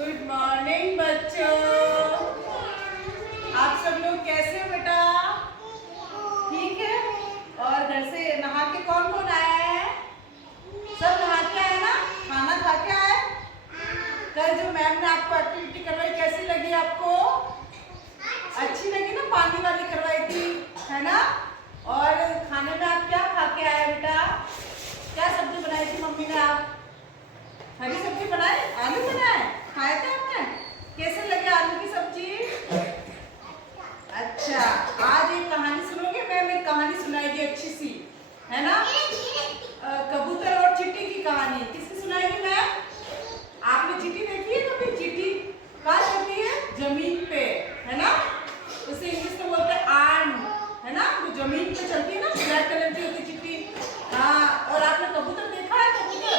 Good morning बच्चों। आप सब लोग कैसे हो बेटा? ठीक है। और घर से नहा के कौन कौन आया है? सब नहा के आए ना? खाना खा के आए? कल जो मैम ने आपको एक्टिविटी करवाई कैसी लगी आपको? अच्छी लगी ना? पानी वाली करवाई थी, है ना? और खाने में आप क्या खा के आए बेटा? क्या सब्जी बनाई थी मम्मी ने? आप हरी सब्जी बनाए, आलू बनाए, खाए थे आपने? कैसे लगे आलू की सब्जी? अच्छा, आज एक कहानी सुनोगे? मैम एक कहानी सुनाएगी अच्छी सी, है ना? कबूतर और चींटी की कहानी। किसकी सुनाएगी मैम? आपने चींटी देखी है कभी? चींटी कहाँ चलती है? जमीन पे, है ना? उसे इंग्लिश में बोलते हैं आर्न, है ना? वो जमीन पे चलती है ना, ब्लैक कलर की होती चींटी। हाँ, और आपने कबूतर देखा है? कबूतर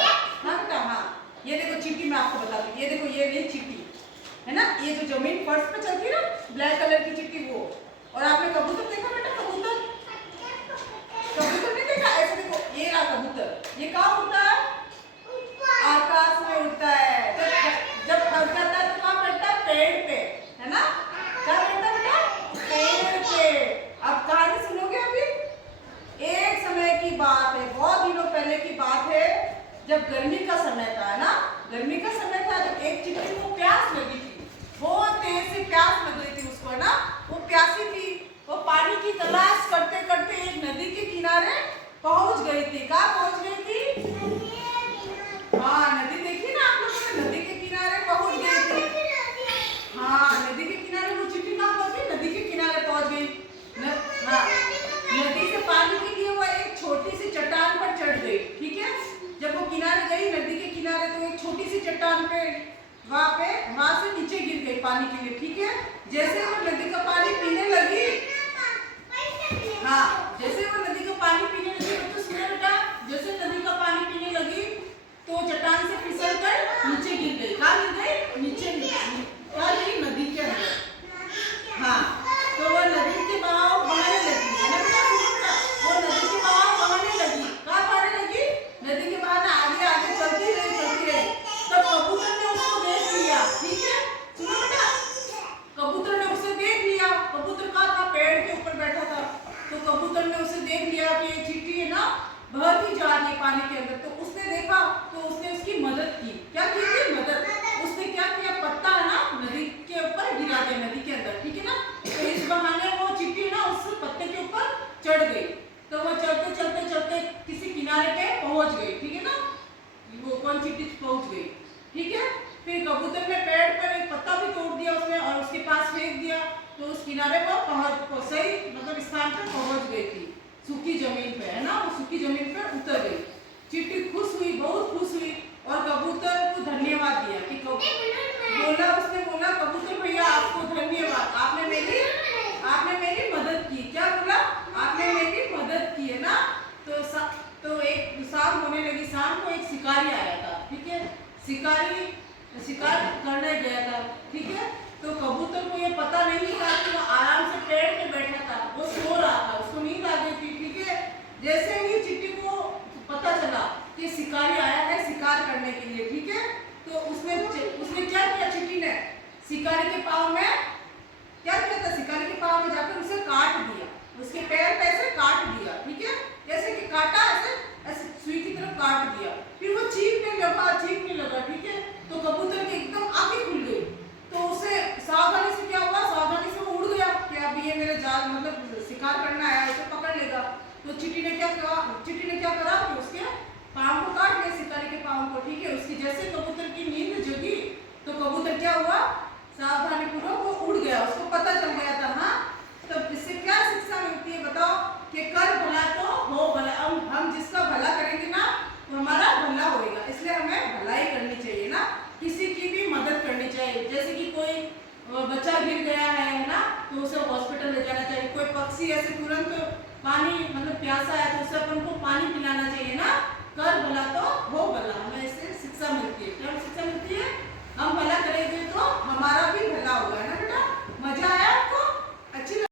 हाँ बेटा, हाँ। ये देखो चींटी, मैं आपको बता दूं, ये देखो ये रही चींटी, है ना? ये जो जमीन फर्श पे चलती है ना, ब्लैक कलर की चींटी वो। और आपने कबूतर देखा बेटा? कबूतर कबूतर नहीं देखा? ऐसे देखो, ये रहा कबूतर। ये कहाँ उड़ता है? आकाश में उड़ता है। जब थक जाता है तो कहाँ बैठता है? पेड़ पे, है ना? कहाँ बैठता है बेटा? पेड़ पे। अब कहानी सुनोगे अभी? एक समय की बात है, बहुत दिनों पहले की बात है, जब गर्मी का समय था, है ना? गर्मी का समय था, जब एक चिड़िया को प्यास लगी थी, बहुत तेज से प्यास लग रही थी उसको, है ना? वो प्यासी थी, वो पानी की तलाश करते करते एक नदी के किनारे पहुंच गई थी। कहाँ पहुंच गई थी? हाँ, नदी देखी ना आप लोगों ने? नदी के किनारे पहुंच गई थी। हाँ, नदी के किनारे वो चिड़िया कहाँ पहुंच गई? नदी के किनारे पहुंच गई। हाँ, नदी से पानी के लिए वो एक छोटी सी चट्टान पर चढ़ गई। ठीक है, जब वो किनारे गई नदी के किनारे, तो एक छोटी सी चट्टान पे वहां से नीचे गिर गई पानी के लिए। ठीक है, जैसे वो नदी का पानी पीने लगी, हाँ, जैसे वो नदी का पानी पीने लगी, तो सुनो बेटा, जैसे नदी का पानी पीने लगी तो चट्टान से फिसल कर नीचे गिर गई। कहाँ गिर गई? नीचे कहाँ गई? नदी के अंदर। हाँ, तो वो नदी के बहाव बहाने लगी, है ना बेटा? वो नदी के बहाव बहाने लगी। कहाँ बहाने लगी? नदी के बहाने आगे आगे चलती रही, चलती रही। तो कबूतर ने उसको देख लिया। ठीक है, सुनो बेटा, कबूतर ने उसे देख लिया। कबूतर कहाँ था? पेड़ के ऊपर बैठा था। तो कबूतर ने उसे देख लिया कि ये चींटी है ना, बहती जा रही है पानी के अंदर। तो उसने देखा, तो उसने उसकी मदद की। क्या की थी? मदद। उसने क्या किया? पत्ता है ना, नदी के ऊपर गिरा दिया, नदी के अंदर। ठीक है ना? तो इस बहाने वो चींटी ना उस पत्ते के ऊपर चढ़ गई। तो वो चलते चलते चलते किसी किनारे पे पहुंच गई। ठीक है ना? वो कौन चींटी पहुंच गई। ठीक है, फिर कबूतर ने पेड़ पर एक पत्ता भी तोड़ दिया उसने और उसके पास फेंक दिया। तो उस किनारे पर पहुंच सही मतलब स्थान पर पहुंच गई थी, सूखी जमीन पे, है ना? वो सूखी जमीन पर उतर गई। चींटी खुश हुई, बहुत खुश हुई, और कबूतर को धन्यवाद दिया कि उसने बोला कबूतर भैया आपको धन्यवाद, आपने मेरी मदद की। क्या बोला? आपने मेरी मदद की, है ना? तो एक शाम होने लगी। शाम को एक शिकारी आया था। ठीक है, शिकारी शिकार करने गया था। ठीक है, तो कबूतर को ये पता नहीं था कि वो आराम से पेड़ पे बैठा था, वो सो रहा था, उसको नींद आ गई थी। ठीक है, जैसे ही चींटी को पता चला कि शिकारी आया है शिकार करने के लिए, ठीक है, तो उसने क्या किया? चींटी ने शिकारी के पाँव में क्या किया था? शिकारी के पाँव में जाकर उसे काट दिया, उसके पैर पे ऐसे काट दिया। ठीक है, कैसे कि काटा? ऐसे सुई की तरफ काट दिया। फिर वो चीखने लगा। ठीक है, तो कबूतर की एकदम आंखें खुल गई। तो उसे सावधानी से क्या हुआ? सावधानी से वो उड़ गया कि अब ये मेरे जाल मतलब शिकार करना आया, उसे पकड़ लेगा। तो चींटी ने क्या करा कि उसके पाँव को काट लिया, शिकारी के पाँव को। ठीक है, उसकी जैसे कबूतर की नींद जगी तो कबूतर क्या हुआ? सावधानी पूर्वक वो उड़ गया, उसको पता चल गया था। हाँ, तो इससे क्या शिक्षा मिलती है बताओ? कि कर भला तो हो भला। हम जिसका भला करेंगे ना तो हमारा भला होगा, इसलिए हमें भलाई करनी चाहिए ना, किसी की भी मदद करनी चाहिए। जैसे कि कोई बच्चा गिर गया है ना, तो उसे हॉस्पिटल ले जाना चाहिए। कोई पक्षी ऐसे तुरंत पानी मतलब प्यासा है तो उसे अपन को पानी पिलाना चाहिए ना। कर भला तो हो भला, हमें इससे शिक्षा मिलती है। क्या शिक्षा मिलती है? हम भला करेंगे तो हमारा भी भला होगा, है ना बेटा? मजा आया?